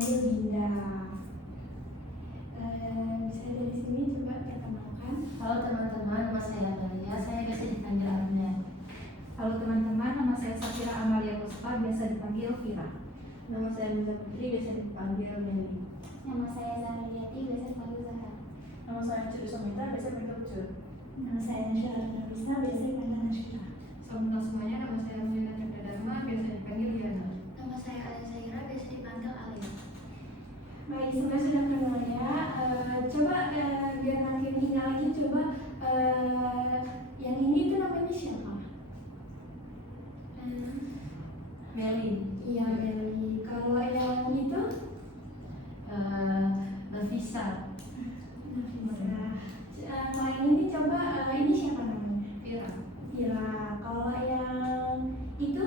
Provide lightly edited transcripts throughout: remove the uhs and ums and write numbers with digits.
dipanggil Dinda. Bisa dari sini coba perkenalkan. Halo teman-teman, nama saya Amalia, saya biasa dipanggil Amina. Halo teman-teman, nama saya Safira Amalia Puspa, biasa dipanggil Vira. Nama saya Nisa Putri, biasa dipanggil Meli. Nama saya Zahra Diati, biasa dipanggil Zahra. Nama saya Cucu Somita, biasa dipanggil Cucu. Nama saya Nasyara Nafisa, biasa dipanggil Nasyara. Selamat semuanya, nama saya Rumiana Chandra Dharma, biasa dipanggil Diana. Nama saya Alia Saira, biasa dipanggil Alia. Baik, semua sudah kenal ya. Coba biar makin ingat lagi, coba yang ini itu namanya siapa? Meli. Iya, Meli. Kalau yang itu? Nafisa. Kalau yang ini coba ini siapa namanya? Ira. Ira. Kalau yang itu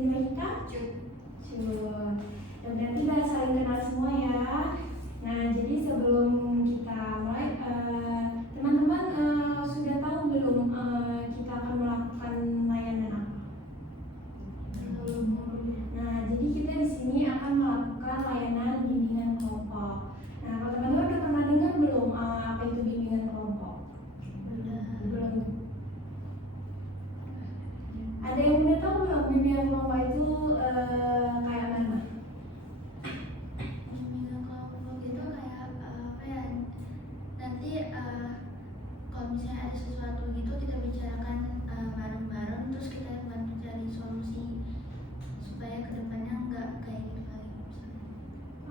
yang kita? Cut. Ya, berarti udah saling kenal semua ya. Nah, jadi sebelum kita mulai, teman-teman sudah tahu belum kita akan melakukan layanan apa? Nah, jadi kita di sini akan melakukan layanan bimbingan kelompok. Nah, kalau teman-teman udah pernah dengar belum apa itu bimbingan kelompok? Belum. Ada yang udah tahu belum bimbingan kelompok itu kayak mana? Bimbingan kelompok itu kayak apa ya? Nanti kalau misalnya ada sesuatu gitu kita bicarakan bareng-bareng, terus kita bantu cari solusi supaya kedepannya nggak kayak gitu lagi.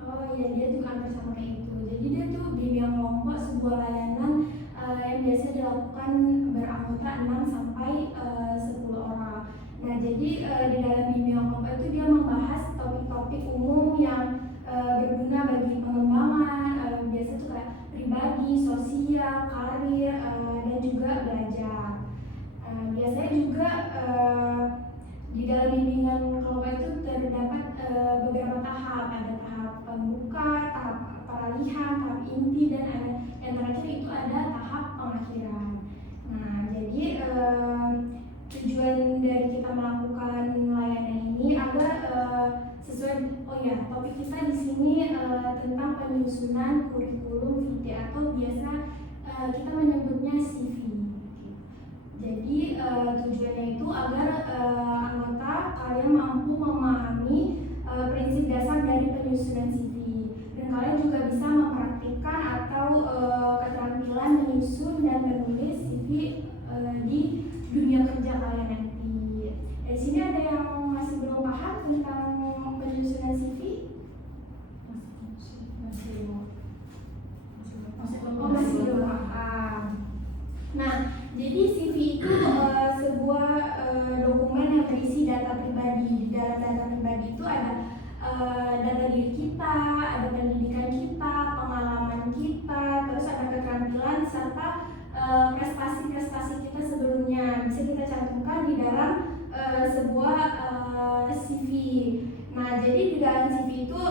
Oh iya, dia juga hampir sama kayak itu. Jadi dia tuh bimbingan kelompok sebuah layanan yang biasa dilakukan beranggota 6 sampai 10 orang. Nah, jadi di dalam bimbingan kelompok itu dia membahas topik-topik umum yang berguna bagi pengembangan biasa tuh kayak pribadi, sosial, karir, dan juga belajar. Biasanya juga di dalam bimbingan kelompok itu terdapat beberapa tahap. Ada tahap pembuka, tahap peralihan, tahap inti, dan ada yang terakhir itu ada tahap pengakhiran. Nah, jadi tujuan dari kita melakukan layanan ini agar sesuai. Oh ya, topik kita di sini tentang penyusunan kurikulum vitae atau biasa kita menyebutnya CV. Jadi tujuannya itu agar anggota kalian mampu memahami prinsip dasar dari penyusunan CV, dan kalian juga bisa mempraktikkan atau keterampilan menyusun dan menulis CV di dunia kerja kalian nanti. Di sini ada yang masih belum paham tentang penyusunan CV? Masih belum paham. Nah, jadi CV itu sebuah dokumen yang berisi data pribadi. Di dalam data pribadi itu ada data diri kita, ada pendidikan kita, pengalaman kita, terus ada keterampilan serta prestasi-prestasi kita sebelumnya bisa kita cantumkan di dalam sebuah CV. Nah, jadi di dalam CV itu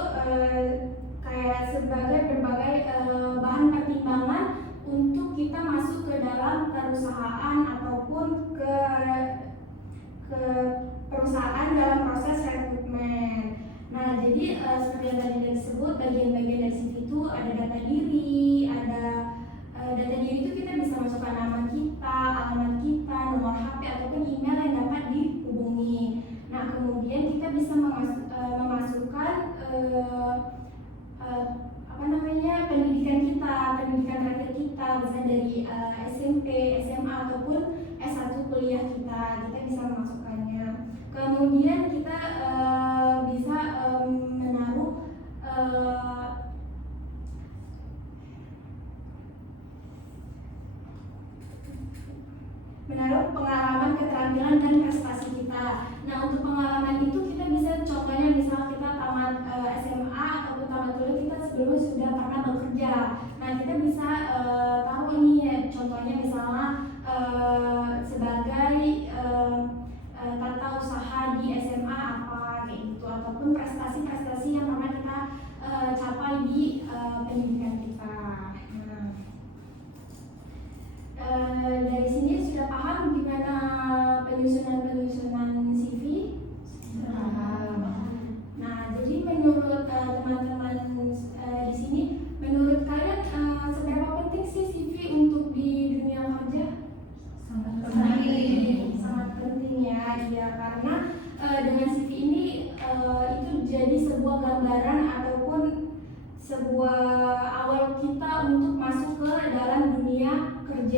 kayak sebagai berbagai bahan pertimbangan untuk kita masuk ke dalam perusahaan ataupun ke perusahaan dalam proses rekrutmen. Nah, jadi seperti yang tadi disebut, bagian-bagian dari CV itu ada data diri, ada data diri itu kita bisa masukkan nama kita, alamat kita, nomor HP ataupun email yang dapat dihubungi. Nah, kemudian kita bisa memasukkan pendidikan kita, pendidikan terakhir kita, misalnya dari SMP, SMA ataupun S1 kuliah kita bisa memasukkannya. Kemudian kita bisa menaruh pengalaman, keterampilan, dan prestasi kita. Nah, untuk pengalaman itu kita bisa contohnya misal kita tamat SMA ataupun tamat kuliah, kita sebelumnya sudah pernah bekerja. Nah, kita bisa tahu ini contohnya misalnya sebagai tata usaha di SMA apa kayak gitu, ataupun prestasi-prestasi yang pernah kita capai di pendidikan kita. Dari sini sudah paham gimana penyusunan CV? Nah, jadi menurut teman-teman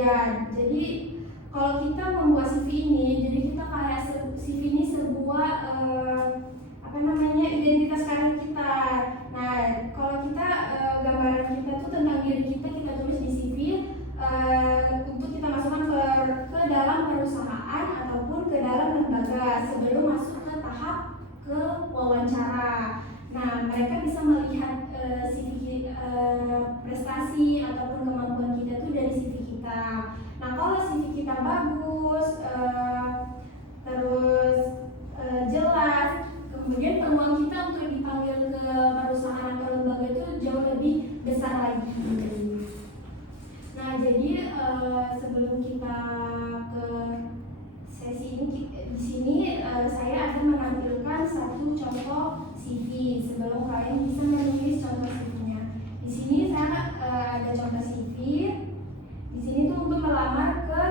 kerja. Jadi kalau kita membuat CV ini, jadi kita kayak CV ini sebuah identitas karir kita. Nah, kalau kita gambaran kita tuh tentang diri kita tulis di CV untuk kita masukkan ke dalam perusahaan ataupun ke dalam lembaga sebelum masuk ke tahap ke wawancara. Nah, mereka bisa melihat CV prestasi ataupun kemampuan kita tuh dari CV kita. Nah, kalau CV kita bagus, terus jelas, kemudian peluang kita untuk dipanggil ke perusahaan atau lembaga itu jauh lebih besar lagi. Nah, jadi sebelum kita ke sesi ini, di sini saya akan menampilkan satu contoh CV sebelum kalian bisa menulis contoh CV-nya. Di sini saya ada contoh CV. Di sini tuh untuk melamar ke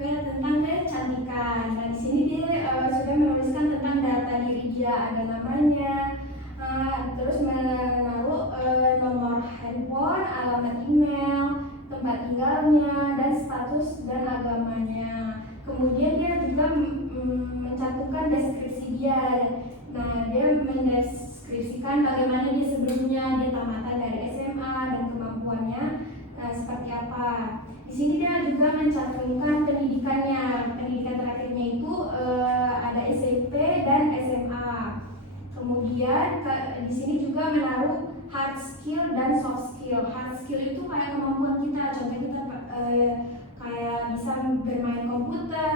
tentang kecantikan. Nah, di sini dia sudah menuliskan tentang data diri dia, ada namanya, terus menaruh nomor handphone, alamat email, tempat tinggalnya, dan status dan agamanya. Kemudian dia juga mencantumkan deskripsi dia. Nah, dia mendeskripsikan bagaimana dia sebelumnya, dia tamatan dari SMA dan kemampuannya seperti apa. Di sini dia juga mencantumkan pendidikannya. Pendidikan terakhirnya itu ada SMP dan SMA. Kemudian di sini juga menaruh hard skill dan soft skill. Hard skill itu kayak kemampuan kita. Contohnya kita kayak bisa bermain komputer,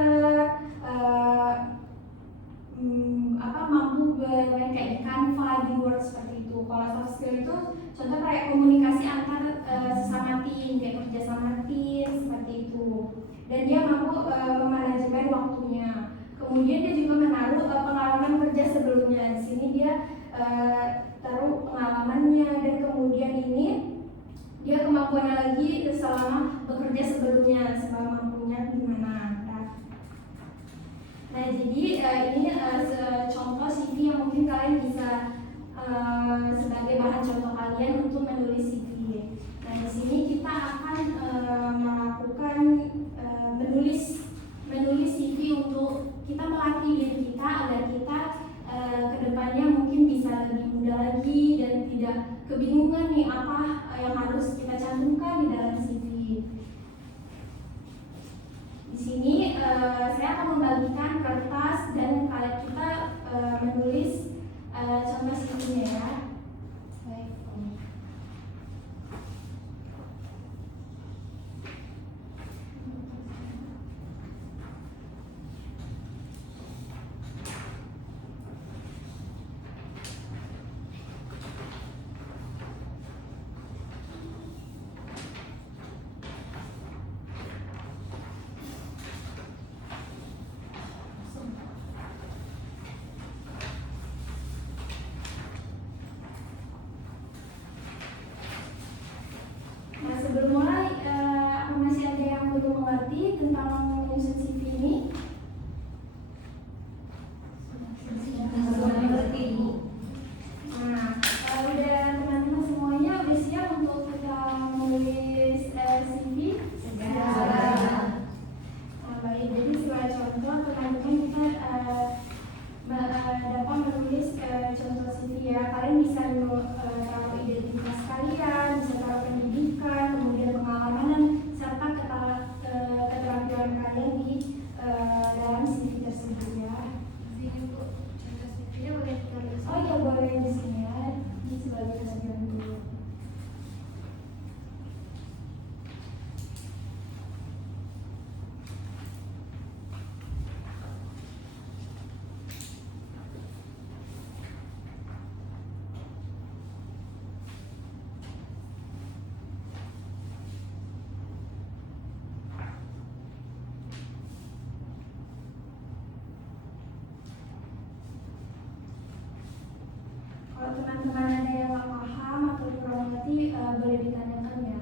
mampu bermain kayak di Canva, di Word seperti itu. Kalau soft skill itu contoh kayak komunikasi antar sesama tim, kayak kerja sama tim seperti itu. Dan dia mampu memanajemen waktunya. Kemudian dia juga menaruh pengalaman kerja sebelumnya. Di sini dia taruh pengalamannya, dan kemudian ini dia kemampuannya lagi selama bekerja sebelumnya, mampunya gimana. Nah, jadi ini contoh CV yang mungkin kalian bisa sebagai bahan contoh kalian untuk menulis CV. Nah, di sini kita akan melakukan menulis CV untuk kita melatih diri kita agar kita kedepannya mungkin bisa lebih mudah lagi dan tidak kebingungan nih apa yang harus kita cantumkan di dalam CV. Di sini saya akan membagikan kertas dan kalian kita menulis contoh CV-nya ya. Baik. Nah, sebelum mulai, masih ada yang belum mengerti tentang menyusun CV ini? Nah, kalau udah teman-teman semuanya udah siap untuk kita menulis CV? Nah, baik. Jadi sebagai contoh, teman-teman kita dapat menulis contoh CV ya. Kalian bisa taruh identitas kalian, bisa taruh pendidikan, kemudian pengalaman, serta keterampilan kalian di dalam CV tersebut ya. Ini Bu, contoh CV-nya boleh ditulis. Oh ya, boleh di sini ya. Ini sebagai tampilan dulu. Kalau teman-teman ada yang nggak paham atau kurang ngerti, boleh ditanyakan ya.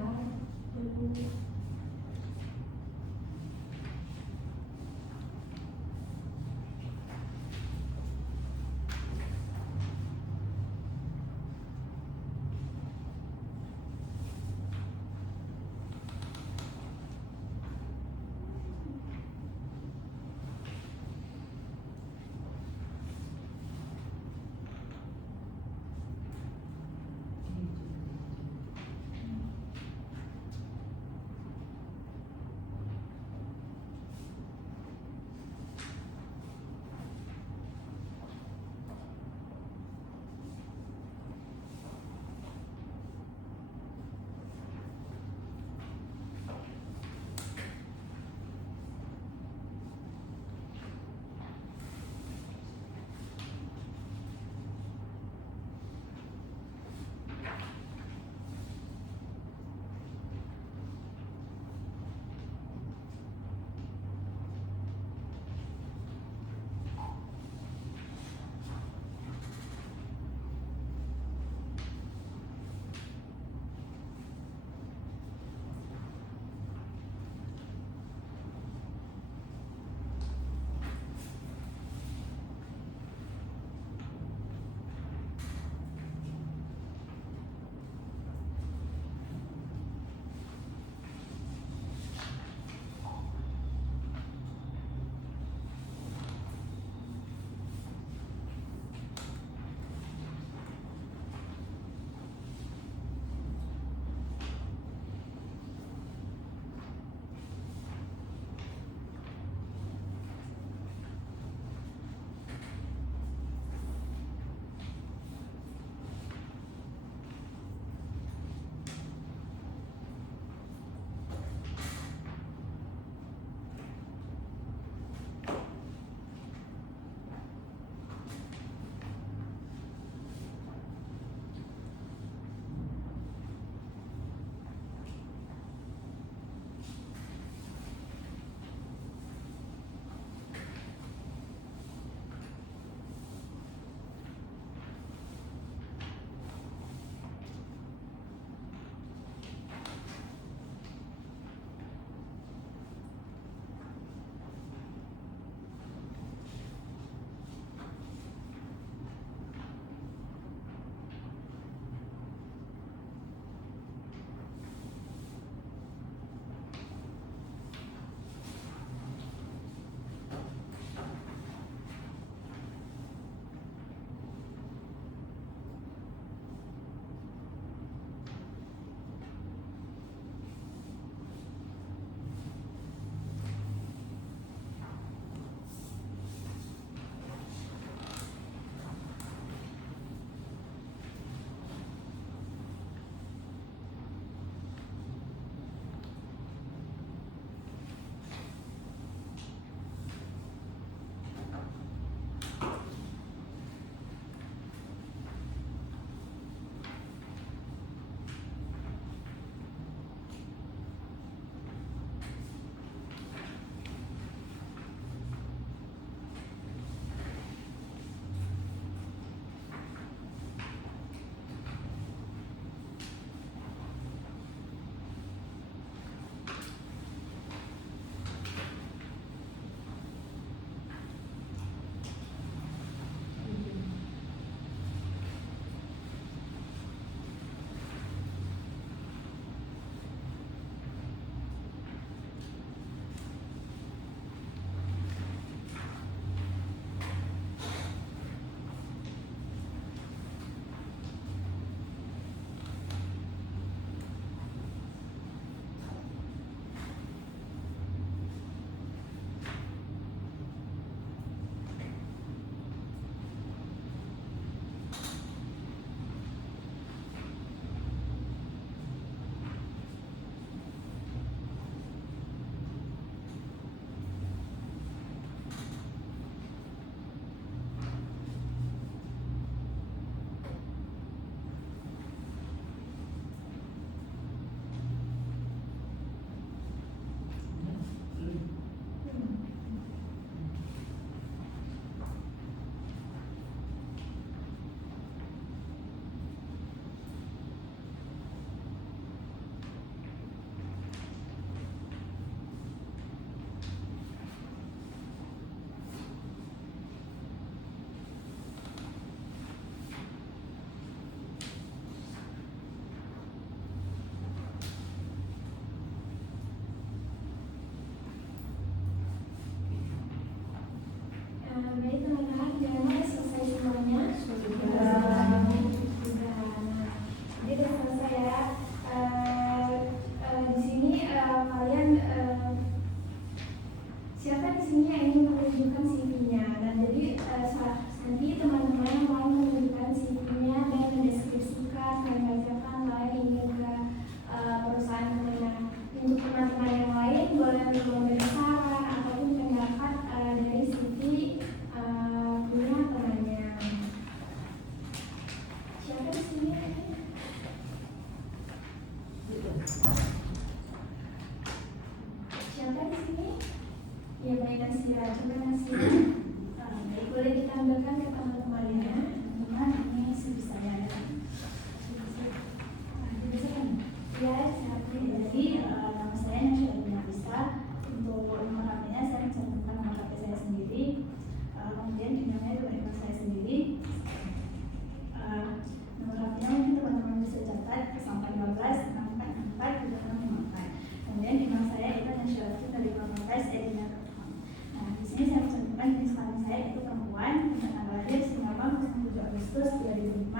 Agustus 2005.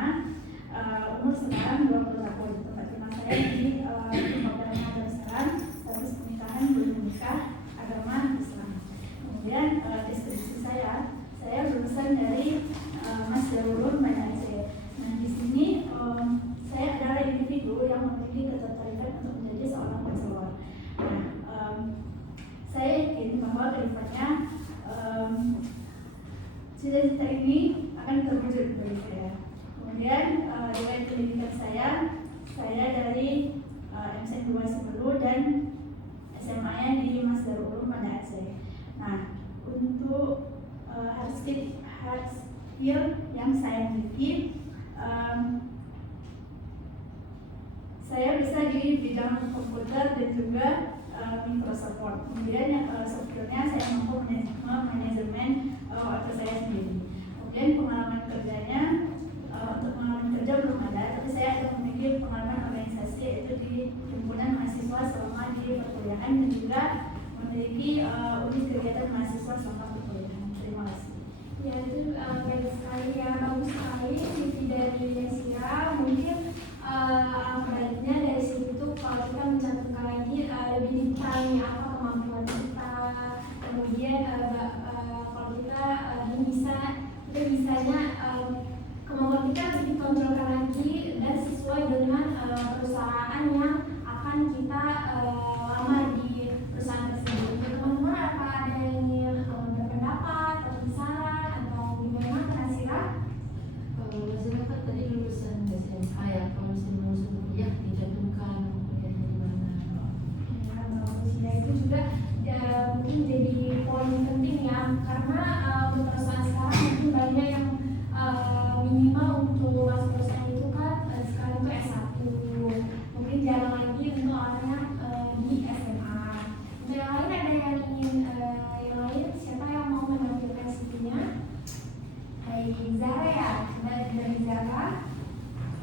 Umur sekarang 20 tahun. Tempat tinggal saya di Kabupaten Darussalam. Status pernikahan belum menikah. Agama Islam. Kemudian deskripsi saya lulusan dari Mas Darul Ulum Banda Aceh. Nah, di sini saya adalah individu yang memiliki ketertarikan untuk menjadi seorang konselor. Nah, saya yakin bahwa kedepannya cita-cita ini akan terwujud bagi saya. Kemudian riwayat pendidikan saya dari MSN 2 Sebelu dan SMA-nya di Mas Darul Ulum Banda Aceh. Nah, untuk hard skill yang saya miliki, saya bisa di bidang komputer dan juga Microsoft. Kemudian software-nya saya mampu manajemen waktu saya sendiri. Kemudian pengalaman kerjanya, untuk pengalaman kerja belum ada, tapi saya ada memiliki pengalaman organisasi, yaitu di himpunan mahasiswa selama di perkuliahan dan juga memiliki unit kegiatan mahasiswa selama perkuliahan. Terima kasih. Ya, itu baik sekali ya, bagus sekali CV dari Desira. Mungkin baiknya dari sini tuh kalau kita mencantumkan lagi lebih detail apa kemampuan kita, kemudian kalau kita bisanya kemampuan kita harus dikontrolkan lagi dan sesuai dengan perusahaan yang akan kita lamar di perusahaan tersebut. Teman-teman, apa ada yang ingin berpendapat atau saran atau gimana, Kak Sira? Masyarakat tadi lulusan SMA ya, kalau misalnya lulusan kuliah dicantumkan kuliahnya di mana. Ya, bagus ya, itu juga mungkin jadi poin penting ya, karena untuk perusahaan sekarang mungkin banyak yang minimal untuk masuk perusahaan itu kan sekarang itu S1, mungkin jarang lagi untuk orangnya di SMA. Untuk yang lain ada yang ingin yang lain, siapa yang mau menampilkan CV-nya? Dari Zara ya, dari Zara.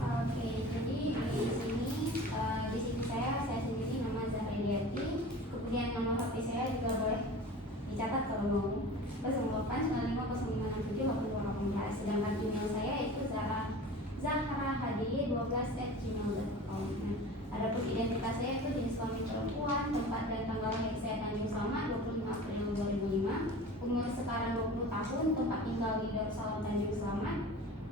Oke, jadi di sini di CV saya sendiri nama Zahra Diati, kemudian nomor HP saya juga boleh dicatat kalau mau. 089505678218. Sedangkan email saya itu zahrahadi12@gmail.com. Nah, adapun identitas saya itu jenis kelamin perempuan, tempat dan tanggal lahir saya Tanjung Salma 25 April 2005, umur sekarang 20 tahun, tempat tinggal di Darussalam Tanjung Selamat,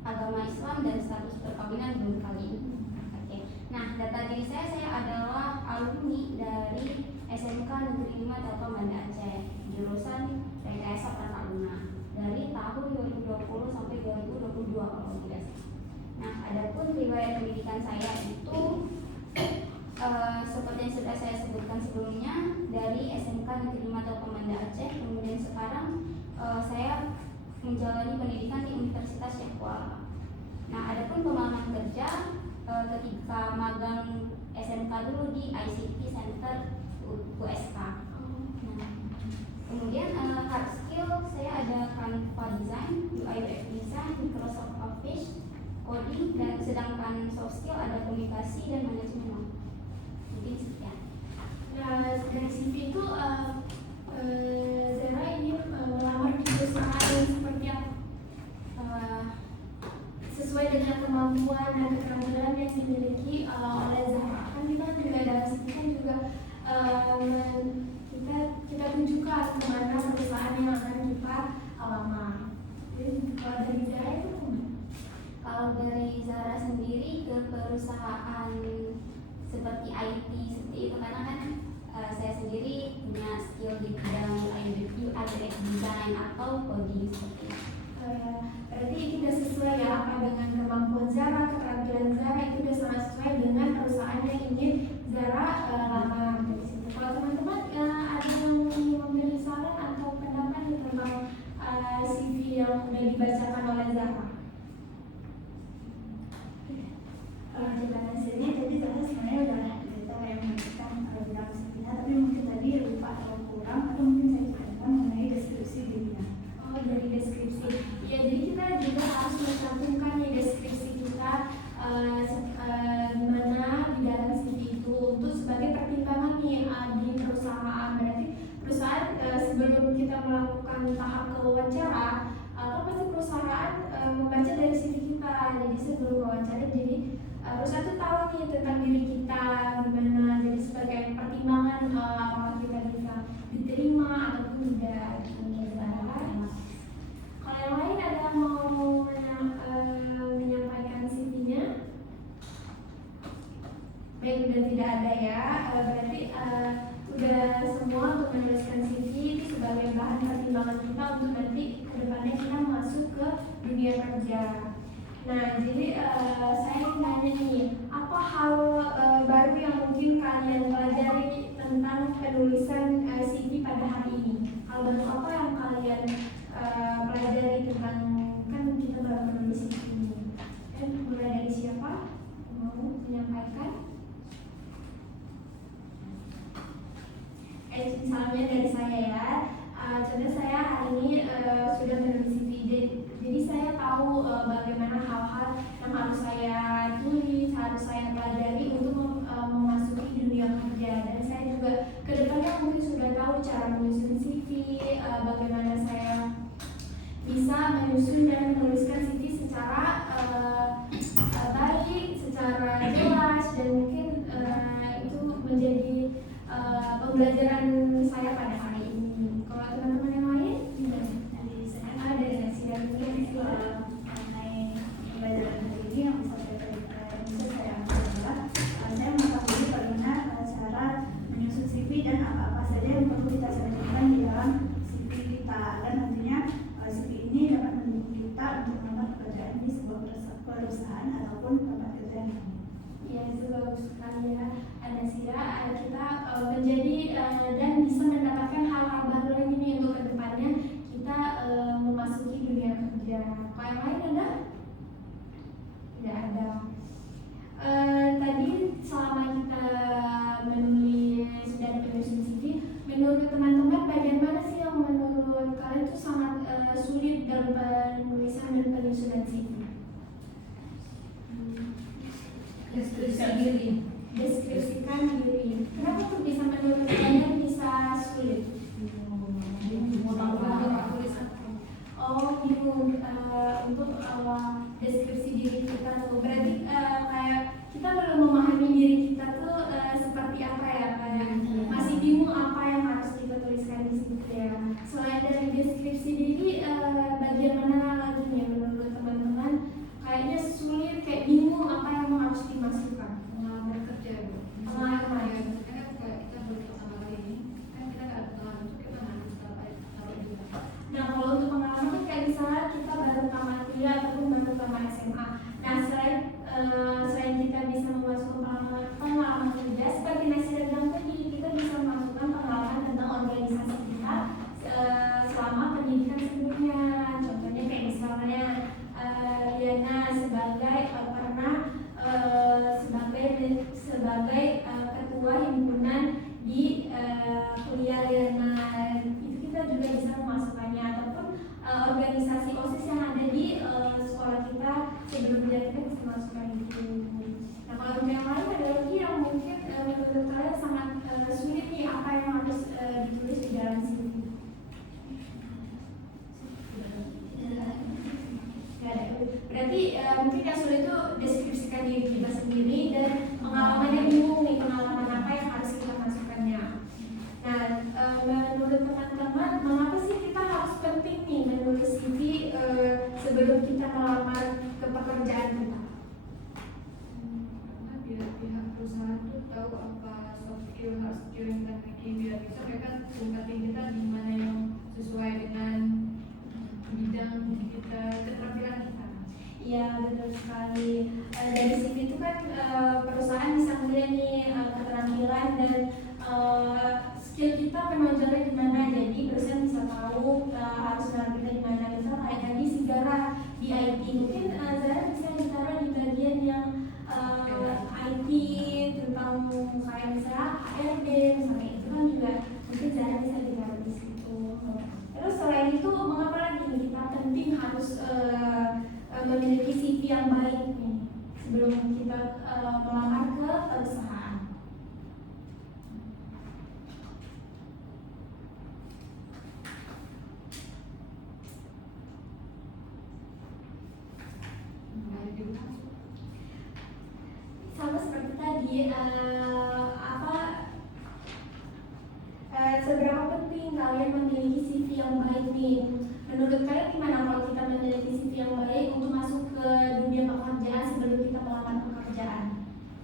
agama Islam dan status perkawinan belum kawin. Oke. Nah, data diri saya adalah alumni dari SMK Negeri 5 Telkom Banda Aceh, jurusan Rekayasa Perkawinan dari tahun 2020 sampai 2022 kalau tidak salah. Nah, adapun riwayat pendidikan saya itu seperti yang sudah saya sebutkan sebelumnya, dari SMK Negeri 5 Telkom Banda Aceh, kemudian sekarang saya menjalani pendidikan di Universitas Syekh Kuala. Nah, adapun pengalaman kerja ketika magang SMK dulu di ICT Center USK. Nah, kemudian hard skill saya ada Canva Design, UI UX Design, Microsoft Office, coding, dan sedangkan soft skill ada komunikasi dan manajemen. Mungkin sekian. Nah, dari CV itu Zara ingin melamar di perusahaan yang seperti apa? Sesuai dengan kemampuan dan keterampilan yang dimiliki oleh Zara. Kan kita juga dalam CV kan juga kita tunjukkan kemana perusahaan yang akan kita lamar. Jadi kalau dari Zara itu gimana? Kalau dari Zara sendiri ke perusahaan seperti IT seperti itu, karena kan saya sendiri punya skill di bidang UI UX design atau coding seperti itu. Berarti itu sudah sesuai ya apa dengan kemampuan Zara, keterampilan Zara, itu sudah sangat sesuai dengan perusahaan yang ingin Zara lamar dari situ. Kalau teman-teman ada yang memberi saran atau pendapat tentang CV yang sudah dibacakan oleh Zara? Jabatan hasilnya tadi Zara sebenarnya udah cerita yang memberikan bidang CV-nya, tapi mungkin tadi lupa atau kurang, atau mungkin saya ceritakan mengenai deskripsi dirinya. Oh, dari deskripsi. Ya, jadi kita juga harus mencantumkan di deskripsi kita gimana di dalam CV itu untuk sebagai pertimbangan nih di perusahaan. Berarti perusahaan sebelum kita melakukan tahap wawancara, kan pasti perusahaan membaca dari CV kita kita. Jadi sebelum wawancara, jadi perusahaan tuh tahu nih tentang diri kita gimana. Jadi sebagai pertimbangan apakah kita bisa diterima ataupun tidak. Kalau yang lain ada yang mau menyampaikan CV-nya? Baik, udah tidak ada ya. Berarti udah semua untuk menuliskan CV itu sebagai bahan pertimbangan kita untuk nanti kedepannya kita masuk ke dunia kerja. Nah, jadi saya ingin tanya nih, apa hal baru yang mungkin kalian pelajari tentang penulisan CV pada hari ini? Hal baru apa yang kalian pelajari tentang, kan kita baru menulis CV ini? Mulai dari siapa mau menyampaikan? Misalnya dari saya ya, contoh saya hari ini sudah menulis CV, jadi saya tahu bagaimana hal-hal yang harus saya tulis, harus saya pelajari untuk memasuki dunia kerja. Dan saya juga kedepannya mungkin sudah tahu cara menyusun CV, bagaimana saya bisa menyusun dan menuliskan CV secara baik, secara jelas, dan mungkin itu menjadi pembelajaran saya pada hari ini. Kalau teman-teman yang lain, Dari saya dari saya mungkin mengenai pembelajaran hari ini yang bisa saya ambil adalah saya mengetahui bagaimana cara menyusun CV dan apa-apa saja yang perlu kita selesaikan di dalam CV kita, dan nantinya CV ini dapat mendukung kita untuk melamar pekerjaan di sebuah perusahaan ataupun tempat kerja yang lain. ya itu bagus sekali ya, ada Sira, kita menjadi dan bisa mendapatkan hal-hal baru lagi nih untuk kedepannya kita memasuki dunia kerja. Kalau yang lain ada? Tidak ada. Tadi selama kita menulis dan penyusun CV, menurut teman-teman bagian mana sih yang menurut kalian itu sangat sulit dalam penulisan dan penyusunan CV? Deskripsikan diri. Kenapa tuh bisa menurut kalian bisa sulit? Oh, bingung untuk deskripsi diri kita tuh. Berarti kayak kita belum memahami diri kita tuh seperti apa ya, kayak masih bingung apa yang harus kita tuliskan di situ ya. Selain dari deskripsi diri, bagian mana lagi nih menurut teman-teman kayaknya sulit, kayak bingung apa yang harus dimasukkan? Pengalaman kerja, Bu. Pengalaman. Ya, kan kayak kita baru pertama kali ini, kan kita nggak ada pengalaman, itu kita harus taruh juga. Nah, kalau untuk pengalaman kan kayak misalnya kita baru tamat kuliah ataupun baru tamat SMA. Nah, selain kita bisa memasukkan pengalaman kerja, seperti Nasira bilang tadi, kita bisa memasukkan pengalaman tentang organisasi kita selama pendidikan sebelumnya. Contohnya kayak misalnya Liana sebagai pernah sebagai ketua himpunan di kuliah Liana, itu kita juga bisa memasukkannya, ataupun organisasi OSIS yang ada di sekolah kita sebelumnya kita bisa masukkan itu. Nah, kalau untuk yang lain ada lagi yang mungkin menurut kalian sangat sulit nih, apa yang harus ditulis di dalam CV? Berarti mungkin yang sulit itu deskripsikan diri kita sendiri dan pengalamannya bingung nih, pengalaman apa yang harus kita masukkannya. Nah, menurut teman-teman, mengapa sih kita harus penting nih menulis CV sebelum kita melamar ke pekerjaan kita? Karena biar pihak perusahaan tuh tahu apa soft skill, hard skill yang kita miliki, biar bisa mereka tingkatin kita di mana yang sesuai dengan bidang kita, keterampilan kita. Iya, betul sekali. Dari CV itu kan perusahaan bisa melihat nih keterampilan dan skill kita menonjolnya di mana. Jadi perusahaan bisa tahu harus menaruh kita di mana. Misal kayak tadi si Zara di IT, mungkin Zara bisa ditaruh di bagian yang IT tentang kayak misalnya HRD, misalnya itu kan juga mungkin Zara bisa ditaruh di situ. Terus selain itu, mengapa lagi nih kita penting harus memiliki CV yang baik nih sebelum kita melamar ke perusahaan? seberapa penting kalian memiliki CV yang baik nih? Menurut kalian gimana kalau kita memiliki CV yang baik untuk masuk ke dunia pekerjaan sebelum kita melamar pekerjaan?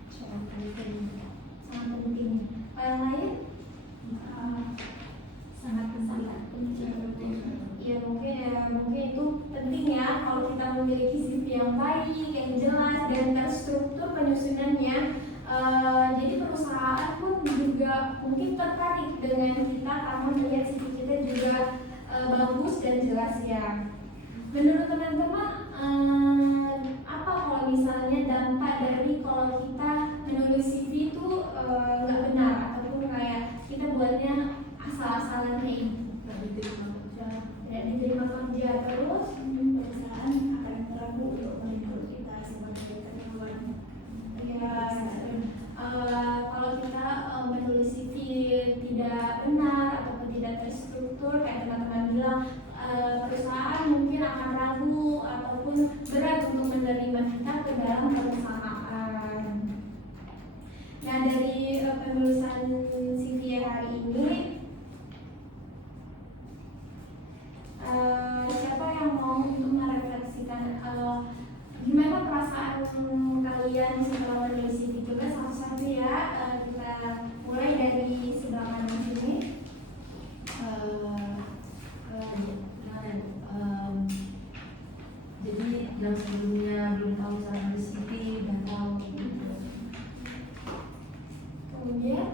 Sangat penting. Sangat penting. Yang lain? Sangat penting. Ya mungkin itu penting ya kalau kita memiliki CV yang baik, yang jelas dan terstruktur penyusunannya. Jadi perusahaan pun juga mungkin tertarik dengan kita karena melihat CV kita juga bagus dan jelas ya. Menurut teman-teman, apa kalau misalnya dampak dari kalau kita menulis CV itu nggak benar ataupun kayak kita buatnya asal-asalan kayak gitu? Tidak diterima kerja terus Perusahaan akan ragu untuk merekrut kita sebagai karyawan. ya. Kalau kita menulis CV tidak benar ataupun tidak terstruktur kayak teman-teman bilang, perusahaan mungkin akan ragu ataupun berat untuk menerima kita ke dalam perusahaan. Nah dari penulisan CV hari ini, siapa yang mau untuk merefleksikan gimana perasaan kalian setelah menulis CV? Coba satu-satu ya, kita mulai dari sebelah kanan sini. Jadi yang sebelumnya belum tahu cara nulis CV dan tahu Kemudian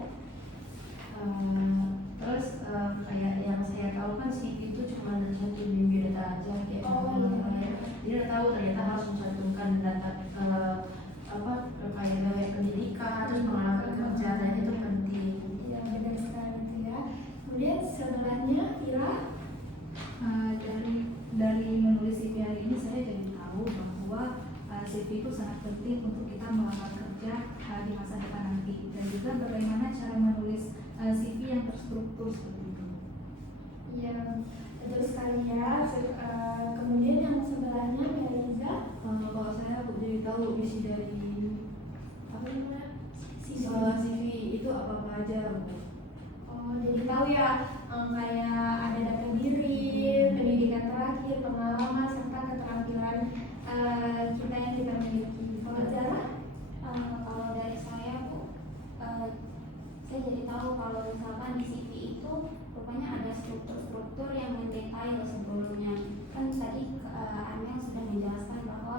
terus kayak yang saya tahu kan CV itu cuma satu biodata aja kayak jadi nggak tahu ternyata harus mencantumkan data kayak pendidikan terus pengalaman kerja dan itu penting. yang benar sekali itu ya. Kemudian sebelahnya Ira. Dari menulis CV hari ini saya jadi tahu bahwa CV itu sangat penting untuk kita melamar kerja di masa depan nanti, dan juga bagaimana cara menulis CV yang terstruktur seperti itu. Iya, betul sekali ya. Kemudian yang sebelahnya Meliza. Kalau saya aku jadi tahu isi dari apa namanya CV. CV itu apa aja. Oh, jadi tahu ya, kayak ada data diri, pendidikan terakhir, pengalaman serta keterampilan kita yang kita miliki. Kalau Zara? Kalau dari saya Bu, saya jadi tahu kalau misalkan di CV itu rupanya ada struktur-struktur yang mendetail sebelumnya. Kan tadi Amel sudah menjelaskan bahwa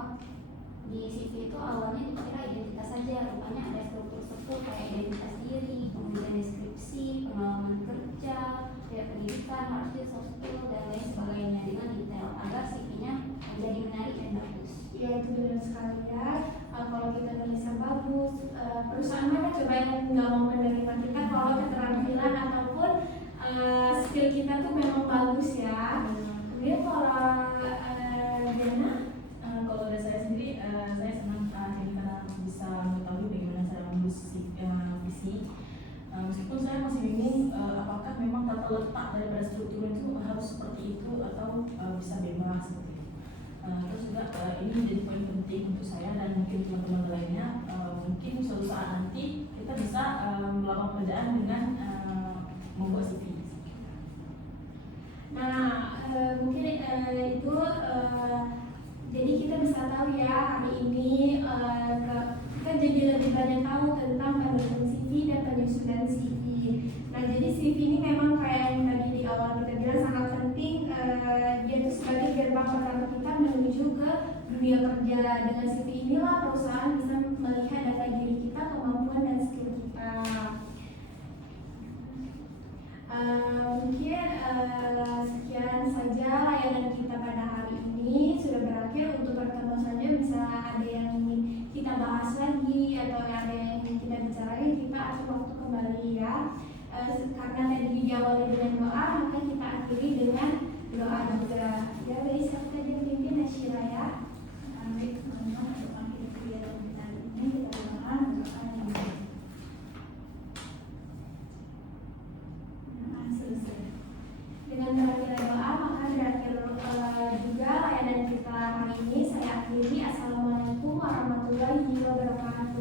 di CV itu awalnya dikira identitas saja, rupanya ada struktur-struktur kayak identitas diri, kemudian deskripsi, pengalaman kerja, kayak pendidikan, hard skill, soft skill, dan lain sebagainya dengan detail agar CV-nya menjadi menarik dan bagus. Ya itu benar sekali ya. Kalau kita tulisan bagus, perusahaan mana coba yang nggak mau menerima kita kalau keterampilan ataupun skill kita tuh memang bagus ya. Kemudian kalau Diana, kalau dari saya sendiri, saya senang karena bisa mengetahui bagaimana cara menulis visi. Meskipun saya masih bingung apakah memang tata letak daripada struktur itu harus seperti itu atau bisa bebas seperti itu. Terus juga ini menjadi poin penting untuk saya dan mungkin teman-teman lainnya. Mungkin suatu saat nanti kita bisa melakukan pekerjaan dengan membuat CV. nah mungkin itu jadi kita bisa tahu ya hari ini kita jadi lebih banyak tahu tentang penulisan CV dan penyusunan CV. Nah jadi CV ini memang kayak yang tadi di awal kita bilang sangat penting, dia itu sebagai gerbang pertama kita menuju ke dunia kerja. Dengan CV inilah perusahaan bisa melihat data diri kita, kemampuan dan skill kita. Mungkin sekian saja layanan kita pada hari ini sudah berakhir. Untuk pertemuan selanjutnya bisa ada yang ingin kita bahas lagi atau ada yang ingin kita bicarain, kita atur waktu kembali ya. Karena tadi diawali dengan doa, maka kita akhiri dengan doa juga. Ya, baik siapa yang pimpin Asyira ya. Baik teman-teman, untuk akhir kegiatan kita ini kita doa yang baik. Selesai. Dengan berakhir doa, maka berakhir juga layanan kita hari ini. Saya akhiri. Assalamualaikum warahmatullahi wabarakatuh.